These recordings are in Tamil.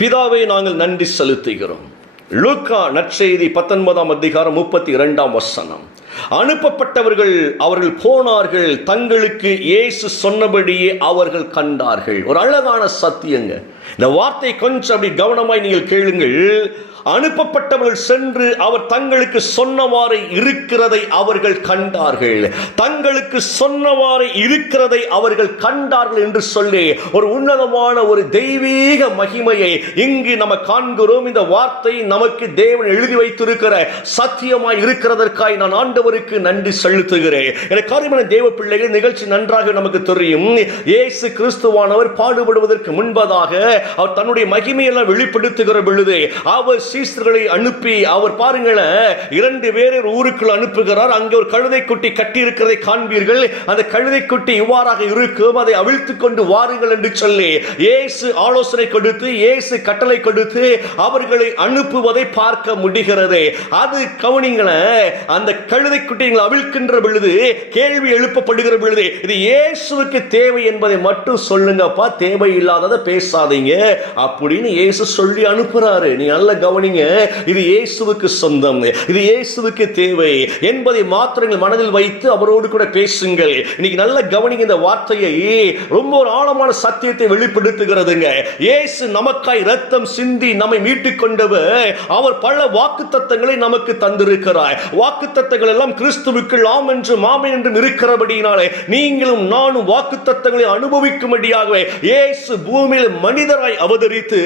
பிதாவை நாங்கள் நன்றி செலுத்துகிறோம். லூக்கா நற்செய்தி பத்தொன்பதாம் அதிகாரம் முப்பத்தி இரண்டாம் வசனம். அனுப்பப்பட்டவர்கள் அவர்கள் போனார்கள் தங்களுக்கு இயேசு சொன்னபடியே அவர்கள் கண்டார்கள். ஒரு அழகான சத்தியங்க. இந்த வார்த்தை கொஞ்சம் அப்படி கவனமாய் நீங்கள் கேளுங்கள். அனுப்பப்பட்டவர்கள் சென்று அவர் தங்களுக்கு சொன்னவாறு இருக்கிறதை அவர்கள் கண்டார்கள். தங்களுக்கு சொன்னவாறு இருக்கிறதை அவர்கள் கண்டார்கள் என்று சொல்லி ஒரு உன்னதமான ஒரு தெய்வீக மகிமையை இங்கு நம்ம காண்கிறோம். இந்த வார்த்தை நமக்கு தேவன் எழுதி வைத்திருக்கிற சத்தியமாய் இருக்கிறதற்காய் நான் ஆண்டவருக்கு நன்றி செலுத்துகிறேன். எனக்கு காரியமான தேவ பிள்ளைகள் நிகழ்ச்சி நன்றாக நமக்கு தெரியும். இயேசு கிறிஸ்துவானவர் பாடுபடுவதற்கு முன்பதாக அவர் தன்னுடைய மகிமையெல்லாம் வெளிப்படுத்துகிற பொழுது அவர் சீஸ்தர்களை அனுப்பி அவர் பாருங்களேன் இரண்டு பேரை ஒரு ஊருக்குள் அனுப்புகிறார். அங்கே ஒரு கழுதை குட்டி கட்டி இருக்கிறதை காண்பீர்கள். அந்த கழுதை குட்டி இவ்வாறாக இருக்கும். அதை அவிழ்த்து கொண்டு வாருங்கள் என்று சொல்லி ஏசு ஆலோசனை கொடுத்து இயேசு கட்டளை கொடுத்து அவர்களை அனுப்புவதை பார்க்க முடிகிறது. அது கவனிங்களை அந்த கழுதை குட்டிகளை அவிழ்க்கின்ற பொழுது கேள்வி எழுப்பப்படுகிற பொழுது இது இயேசுவுக்கு தேவை என்பதை மட்டும் சொல்லுங்கப்பா. தேவை இல்லாததை பேசாதீங்க. அப்படின்னு இயேசு சொல்லி அனுப்புறாரு. நீ நல்ல கவனிங்க இது இயேசுவுக்கு சொந்தம். இது இயேசுவுக்கு தேவை. என்பதை மாத்திரங்கள் மனதில் வைத்து அவரோடு கூட பேசுங்கள். இன்னைக்கு நல்ல கவனிங்க இந்த வார்த்தையை. ரொம்ப ஒரு ஆழமான சத்தியத்தை வெளிப்படுத்துகிறதுங்க. இயேசு நமக்காய் ரத்தம் சிந்தி நம்மை மீட்டுக் கொண்டவர் அவர் பல வாக்கு தத்தங்களை நமக்கு தந்திருக்கிறார். வாக்கு தத்தங்கள் எல்லாம் கிறிஸ்துவுக்குள் ஆம் என்று மாமன் என்றும் இருக்கிறபடியினாலே நீங்களும் நானும் வாக்கு தத்தங்களை அனுபவிக்கும்படியாகவே இயேசு பூமியில் மனிதர் மனிதராய் அவதரித்து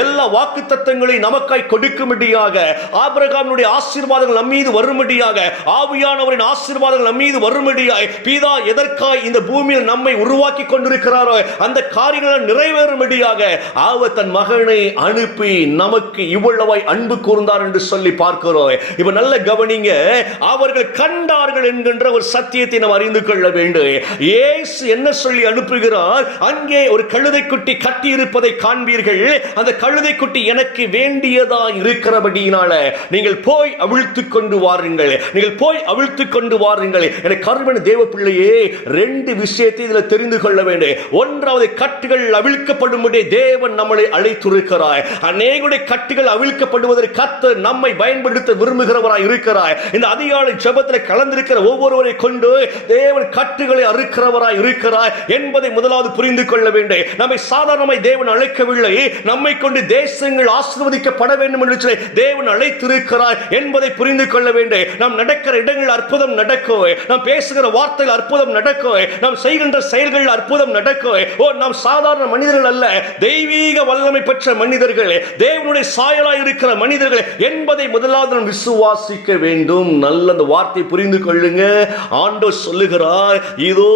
எல்லா வாக்கு தத்தங்களை நமக்காய் கொடுக்கும்படியாக ஆபிரகாமனுடைய ஆசீர்வாதங்கள் நம் மீது வரும்படியாக ஆவியானவரின் ஆசீர்வாதங்கள் நம் மீது வரும்படியாய் பீதா எதற்காய் இந்த பூமியில் நம்மை உருவாக்கி கொண்டிருக்கிறாரோ அந்த காரியங்கள் நிறைவேறும்படியாக அவர் தன் மகனை அனுப்பி நமக்கு இவ்வளவாய் அன்பு கூர்ந்தார் என்று சொல்லி பார்க்கிறோம். இப்ப நல்ல கவனிங்க அவர்கள் கண்டார்கள் என்கின்ற ஒரு சத்தியத்தை நாம் அறிந்து கொள்ள வேண்டும். இயேசு என்ன சொல்லி அனுப்புகிறார்? அங்கே ஒரு கழுதை குட்டி கட்டி இருப்பதை காண்பீர்கள். அந்த கழுதை குட்டி எனக்கு வேண்டியதா இருக்கிறபடியினால நீங்கள் போய் அவிழ்த்து கொண்டு வாருங்கள். நீங்கள் போய் அவிழ்த்து கொண்டு வாருங்கள். என கருமன தேவ பிள்ளையே ரெண்டு விஷயத்தை இதில் தெரிந்து கொள்ள வேண்டும். ஒன்றாவது கட்டுகள் அவிழ்க்கப்படும் தேவன் நம்மளை அழைத்திருக்கிறாய் அநேகுடைய கட்டுகள் அவிழ்க்கப்படுவதற்கு கர்த்தர் நம்மை பயன்படுத்த விரும்புகிறவராய் இருக்கிறாய் இந்த அதிகாலை ஜபத்தில் கலந்திருக்கிற ஒவ்வொருவரை கொண்டு தேவன் கட்டுகளை அறுக்கிறவராய் இருக்கிறாய் என்பதை முதலாவது புரிந்து கொள்ள வேண்டும். நம்மை சாதாரணமாய் தேவன் அழைக்கவில்லை. நம்மை கொண்டு தேசங்கள் ஆசிர்வதிக்கப்பட வேண்டும் என்று சொல்லி தேவன் அழைத்திருக்கிறார் என்பதை புரிந்து கொள்ள வேண்டும். நாம் நடக்கிற இடங்கள் அற்புதம் நடக்கும் நாம் பேசுகிற வார்த்தையில் அற்புதம் நடக்கும் நாம் செய்கின்ற செயல்கள் அற்புதம் நடக்கும் ஓ நாம் சாதாரண மனிதர்கள் அல்ல தெய்வீக வல்லமை பெற்ற மனிதர்கள் தேவனுடைய சாயலாய் இருக்கிற மனிதர்கள் என்பதை முதலாவது நாம் விசுவாசிக்க வேண்டும். நல்ல அந்த வார்த்தை புரிந்து கொள்ளுங்க. ஆண்டவர் சொல்லுகிறார் இதோ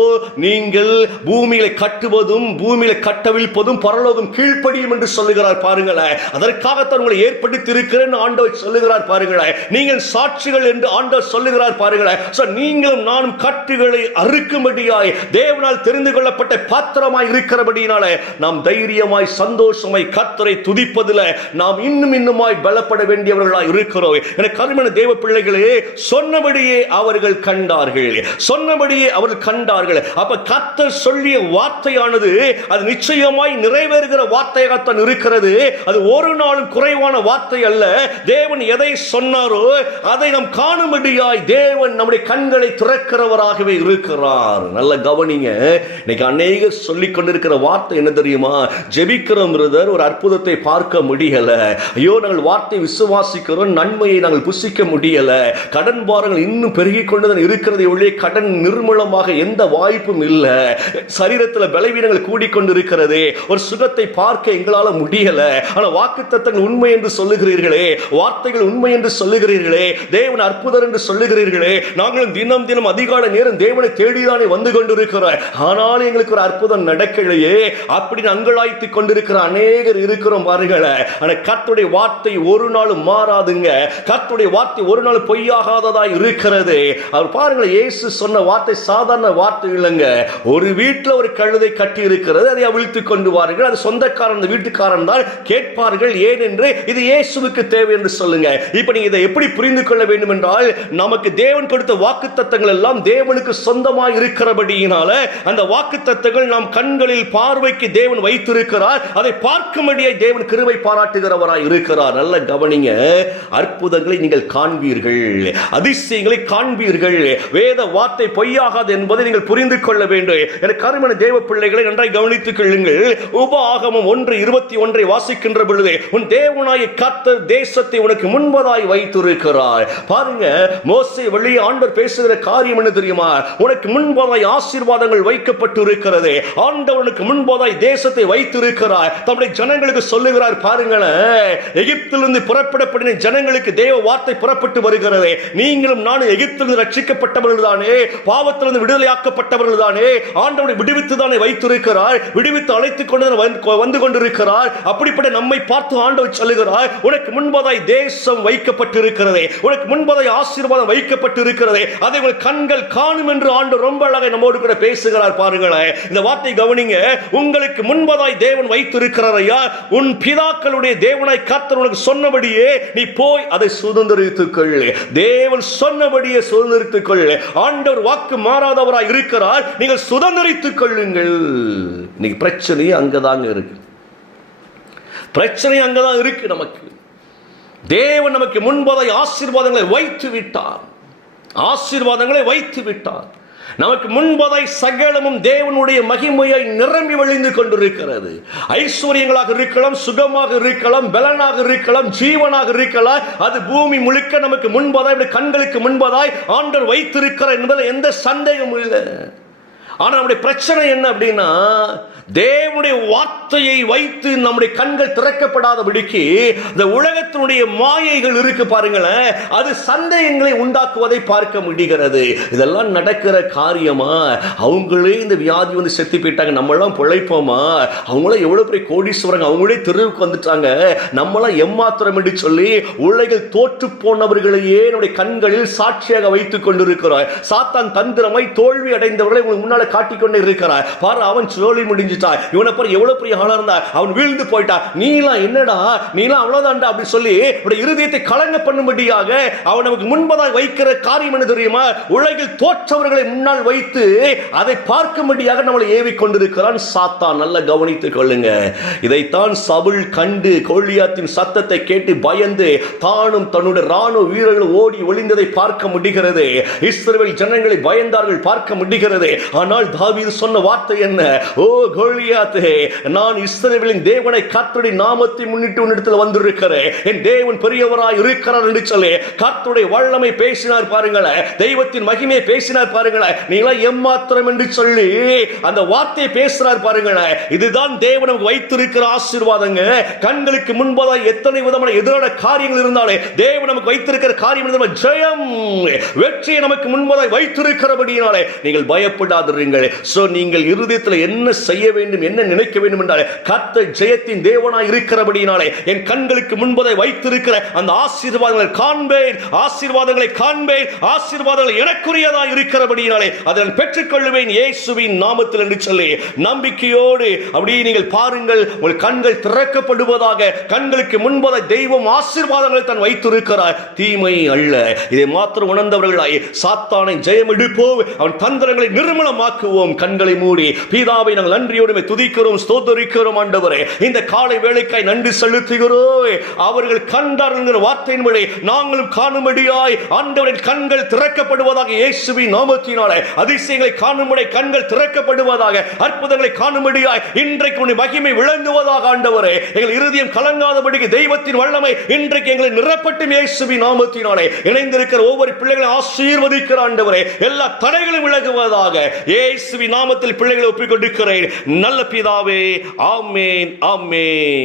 நீங்கள் பூமியில கட்டுவதும் பூமியில கட்டவிழ்ப்பதும் பரலோகம் கீழ்ப்படியும் என்று சொல்லுகிறார் பாருங்களேன். அதற்காகத்தான் உங்களை ஏற்படுத்தி இருக்கிறேன் ஆண்டவர் சொல்லுகிறார் பாருங்களேன். நீங்கள் சாட்சிகள் என்று ஆண்டவர் சொல்லுகிறார் பாருங்களேன். நீங்களும் நானும் கட்டுகளை அறுக்கும்படியாய் தேவனால் தெரிந்து கொள்ளப்பட்ட பாத்திரமாய் இருக்கிறபடியினால நாம் தைரியமாய் சந்தோஷமாய் கத்தரை துதிப்பதில் நாம் இன்னும் இன்னுமாய் பலப்பட வேண்டியவர்களாய் இருக்கிறோம். என கருமன தேவ பிள்ளைகளே சொன்னபடியே அவர்கள் கண்டார்கள். சொன்னபடியே அவர்கள் கண்டார்கள். அப்ப கத்தர் சொல்லிய வார்த்தையானது அது நிச்சயமாய் நிறைவேறுகிற வார்த்தையாகத்தான் இருக்கிறது. அது ஒரு நாளும் குறைவான வார்த்தை அல்ல. தேவன் எதை சொன்னாரோ அதை நாம் காணும்படியாய் தேவன் நம்முடைய கண்களை திறக்கிறவராகவே இருக்கிறார். நல்ல கவனிங்க. இன்னைக்கு அநேகர் சொல்லிக் கொண்டிருக்கிற வார்த்தை என்ன தெரியுமா? ஜெபிக்கிறோம் ஒரு அற்புதத்தை பார்க்க முடியல. ஐயோ நாங்கள் வார்த்தை விசுவாசிக்கிறோம் நன்மையை நாங்கள் புசிக்க முடியல. கடன் பாரங்கள் இன்னும் பெருகி கொண்டுதான் இருக்கிறது ஒழிய கடன் நிர்மூலமாக எந்த வாய்ப்பும் இல்லை. சரீரத்தில் பலவீனங்கள் கூடிக்கொண்டு இருக்கிறது ஒரு சுகத்தை பார்க்க எங்களால முடியல. ஆனால் வாக்கு தத்தங்கள் உண்மை என்று சொல்லுகிறீர்களே. வார்த்தைகள் உண்மை என்று சொல்லுகிறீர்களே. தேவன் அற்புதர் என்று சொல்லுகிறீர்களே. நாங்களும் தினம் தினம் அதிகாலை நேரம் தேவனை தேடிதானே வந்து கொண்டிருக்கிறோம். ஆனாலும் எங்களுக்கு ஒரு அற்புதம் நடக்கலையே. அப்படின்னு அங்கலாய்த்து கொண்டிருக்கிற அநேகர் இருக்கிறோம் பாருங்களேன் ஆனா கத்துடைய வார்த்தை ஒரு நாளும் மாறாதுங்க. கத்துடைய வார்த்தை ஒரு நாள் பொய்யாகாததா இருக்கிறது. அவர் பாருங்களேன் இயேசு சொன்ன வார்த்தை சாதாரண வார்த்தை இல்லைங்க. ஒரு வீட்டில் ஒரு கழுதை கட்டி இருக்கிறது அதை அவிழ்த்து கொண்டு வாருங்கள். அது சொந்த சொந்தக்காரன் அந்த வீட்டுக்காரன் தான் கேட்பார்கள் ஏன் என்று இது இயேசுவுக்கு தேவை என்று சொல்லுங்க. இப்போ நீங்க இதை எப்படி புரிந்து கொள்ள வேண்டும் என்றால் நமக்கு தேவன் கொடுத்த வாக்கு தத்தங்கள் எல்லாம் தேவனுக்கு சொந்தமாக இருக்கிறபடியினால அந்த வாக்கு தத்தங்கள் நாம் கண்களில் பார்வைக்கு தேவன் வைத்திருக்கிறார். அதை பார்க்கும்படியே தேவன் கிருவை பாராட்டுகிறவராய் இருக்கிறார். நல்ல கவனிங்க. அற்புதங்களை நீங்கள் காண்பீர்கள். அதிசயங்களை காண்பீர்கள். வேத வார்த்தை பொய்யாகாது என்பதை நீங்கள் புரிந்து கொள்ள வேண்டும். என கருமன தேவ பிள்ளைகளை நன்றாய் கவனித்துக் கொள்ளுங்கள். உப ஆகமம் ஒன்று இருபத்தி ஒன்றை வாசிக்கின்ற பொழுது உன் தேவனாய் கத்த தேசத்தை உனக்கு முன்பதாய் வைத்திருக்கிறார். பாருங்க மோசை வெளியே ஆண்டவர் பேசுகிற காரியம் என்ன தெரியுமா? உனக்கு முன்பதாய் ஆசீர்வாதங்கள் வைக்கப்பட்டு இருக்கிறது ஆண்டவனுக்கு முன்பதாய் தேசத்தை வைத்திருக்கிறார். தம்முடைய ஜனங்களுக்கு சொல்லுகிறார் பாருங்களேன் எகிப்திலிருந்து புறப்படப்படின ஜனங்களுக்கு தேவ வார்த்தை புறப்பட்டு வருகிறது. நீங்களும் நானும் எகிப்திலிருந்து ரட்சிக்கப்பட்டவர்கள் தானே பாவத்திலிருந்து விடுதலையாக்கப்பட்டவர்கள் தானே. ஆண்டவனை விடுவித்து தானே வைத்திருக்கிறார். விடுவித்து அழைத்துக் கொண்டு வந்து- கொண்டிருக்கிறார் அப்படிப்பட்ட நம்மை பார்த்து ஆண்டவர் சொல்லுகிறார் உனக்கு முன்பதாய் தேசம் வைக்கப்பட்டிருக்கிறது உனக்கு முன்பதாய் ஆசீர்வாதம் வைக்கப்பட்டிருக்கிறது அதை உங்கள் கண்கள் காணும் என்று ஆண்டு ரொம்ப அழகாக நம்மோடு கூட பேசுகிறார் பாருங்களேன். இந்த வார்த்தை கவனிங்க உங்களுக்கு முன்பதாய் தேவன் வைத்திருக்கிறார் ஐயா உன் பிதாக்களுடைய தேவனாய் கர்த்தர் உனக்கு சொன்னபடியே நீ போய் அதை சுதந்திரித்துக் கொள். தேவன் சொன்னபடியே சுதந்திரித்துக் கொள். ஆண்டவர் வாக்கு மாறாதவராய் இருக்கிறார் நீங்கள் சுதந்திரித்துக் கொள்ளுங்கள். இன்னைக்கு பிரச்சனையே இருக்குது இருக்கு. அங்கே தான் இருக்கு நமக்கு. தேவன் நமக்கு முன்பதாய் ஆசீர்வாதங்களை வைத்து விட்டார். ஆசீர்வாதங்களை வைத்து விட்டார். நமக்கு முன்பதாய் சகலமும் தேவனுடைய மகிமையை நிரம்பி வழிந்து கொண்டிருக்கிறது. ஐஸ்வர்யங்களாக இருக்கலாம் சுகமாக இருக்கலாம் பலனாக இருக்கலாம் ஜீவனாக இருக்கலாம். அது பூமி முழுக்க நமக்கு முன்பதாய் கண்களுக்கு முன்பதாய் ஆண்டர் வைத்திருக்கிறார் என்பதில் எந்த சந்தேகமும் இல்லை. ஆனா நம்முடைய பிரச்சனை என்ன அப்படின்னா தேவனுடைய வார்த்தையை வைத்து நம்முடைய கண்கள் திறக்கப்படாத விடுக்கி இந்த உலகத்தினுடைய மாயைகள் இருக்கு பாருங்களேன் அது சந்தேகங்களை உண்டாக்குவதை பார்க்க முடிகிறது. இதெல்லாம் நடக்கிற காரியமா? அவங்களே இந்த வியாதி வந்து செத்து போயிட்டாங்க நம்மளாம் பிழைப்போமா? அவங்களாம் எவ்வளவு பெரிய கோடீஸ்வரங்க அவங்களே தெருவுக்கு வந்துட்டாங்க. நம்மளாம் எம்மாத்திரம் என்று சொல்லி உலகில் தோற்று போனவர்களையே நம்முடைய கண்களில் சாட்சியாக வைத்துக் கொண்டிருக்கிறோம் சாத்தான் தந்திரமாய் தோல்வி அடைந்தவர்களை உங்களுக்கு முன்னால் காட்டிக்கொண்டே இருக்கிறாய். பாரு அவன் சோழி முடிஞ்சிட்டாய். இவனை பாரு எவ்வளவு பெரிய ஆளா இருந்தா அவன் வீழ்ந்து போயிட்டான் நீலாம் என்னடா? நீலாம் அவ்வளவுதான்டா அப்படின்னு சொல்லி உடைய இருதயத்தை கலங்க பண்ணும்படியாக அவன் நமக்கு முன்பதாக வைக்கிற காரியம் என்ன தெரியுமா? உலகில் தோற்றவர்களை முன்னால் வைத்து அதை பார்க்கும்படியாக நம்மளை ஏவி கொண்டிருக்கிறான் சாத்தான். நல்லா கவனித்துக் கொள்ளுங்க. இதைத்தான் சவுல் கண்டு கோழியாத்தின் சத்தத்தை கேட்டு பயந்து தானும் தன்னுடைய ராணுவ வீரர்கள் ஓடி ஒளிந்ததை பார்க்க முடிகிறது. இஸ்ரேல் ஜனங்களை பயந்தார்கள் பார்க்க முடிகிறது. ஆனால் தாவீது சொன்ன வார்த்தை என்ன? ஓ கோழியாத்தே நான் இஸ்ரவேலின் தேவனை கர்த்தருடைய நாமத்தை முன்னிட்டு உன்னிடத்தில் வந்திருக்கிறேன். என் தேவன் பெரியவராய் இருக்கிறார் என்று சொல்லி கர்த்தருடைய வல்லமை பேசினார் பாருங்களேன். தெய்வத்தின் மகிமையை பேசினார் பாருங்களேன். நீங்களாம் எம்மாத்திரம் என்று சொல்லி அந்த வார்த்தையை பேசுறார் பாருங்களேன். இதுதான் தேவன் நமக்கு வைத்திருக்கிற ஆசீர்வாதங்க. கண்களுக்கு முன்பதாக எத்தனை விதமான எதிரான காரியங்கள் இருந்தாலே தேவன் நமக்கு வைத்திருக்கிற காரியம் ஜெயம். வெற்றியை நமக்கு முன்பதாக வைத்திருக்கிறபடியினாலே நீங்கள் பயப்படாதீர்கள் பயப்படாதிருங்கள் ஸோ நீங்கள் இருதயத்தில் என்ன செய்ய வேண்டும் என்ன நினைக்க வேண்டும் என்றாலே கத்த ஜெயத்தின் தேவனாய் இருக்கிறபடியினாலே என் கண்களுக்கு முன்பதை வைத்திருக்கிற அந்த ஆசீர்வாதங்களை காண்பேன் ஆசீர்வாதங்களை காண்பேன் ஆசீர்வாதங்கள் எனக்குரியதாக இருக்கிறபடியினாலே அதை நான் பெற்றுக்கொள்ளுவேன் இயேசுவின் நாமத்தில் என்று சொல்லி நம்பிக்கையோடு அப்படியே நீங்கள் பாருங்கள் உங்கள் கண்கள் திறக்கப்படுவதாக கண்களுக்கு முன்பதை தெய்வம் ஆசீர்வாதங்களை தான் வைத்திருக்கிறார். தீமை அல்ல. இதை மாத்திரம் உணர்ந்தவர்களாய் சாத்தானை ஜெயம் எடுப்போம். அவன் தந்திரங்களை நிர்மலமாக்க நிர்மலமாக்குவோம் கண்களை மூடி. பீதாவை நாங்கள் நன்றியோடுமை துதிக்கிறோம் ஸ்தோத்தரிக்கிறோம் ஆண்டவரே. இந்த காலை வேலைக்காய் நன்றி செலுத்துகிறோம். அவர்கள் கண்டார்கள் என்கிற வார்த்தையின்படி நாங்களும் காணும்படியாய் ஆண்டவரின் கண்கள் திறக்கப்படுவதாக இயேசுவின் நாமத்தினாலே. அதிசயங்களை காணும்படி கண்கள் திறக்கப்படுவதாக அற்புதங்களை காணும்படியாய் இன்றைக்கு உன்னை மகிமை விளங்குவதாக ஆண்டவரே. எங்கள் இருதயம் கலங்காதபடிக்கு தெய்வத்தின் வல்லமை இன்றைக்கு எங்களை நிரப்பட்டும் இயேசுவின் நாமத்தினாலே. இணைந்திருக்கிற ஒவ்வொரு பிள்ளைகளை ஆசீர்வதிக்கிற ஆண்டவரே. எல்லா தடைகளும் விலகுவதாக இயேசுவின் நாமத்தில் பிள்ளைகளை ஒப்பிக்கொண்டிருக்கிறேன். நல்ல பிதாவே ஆமேன் ஆமேன்.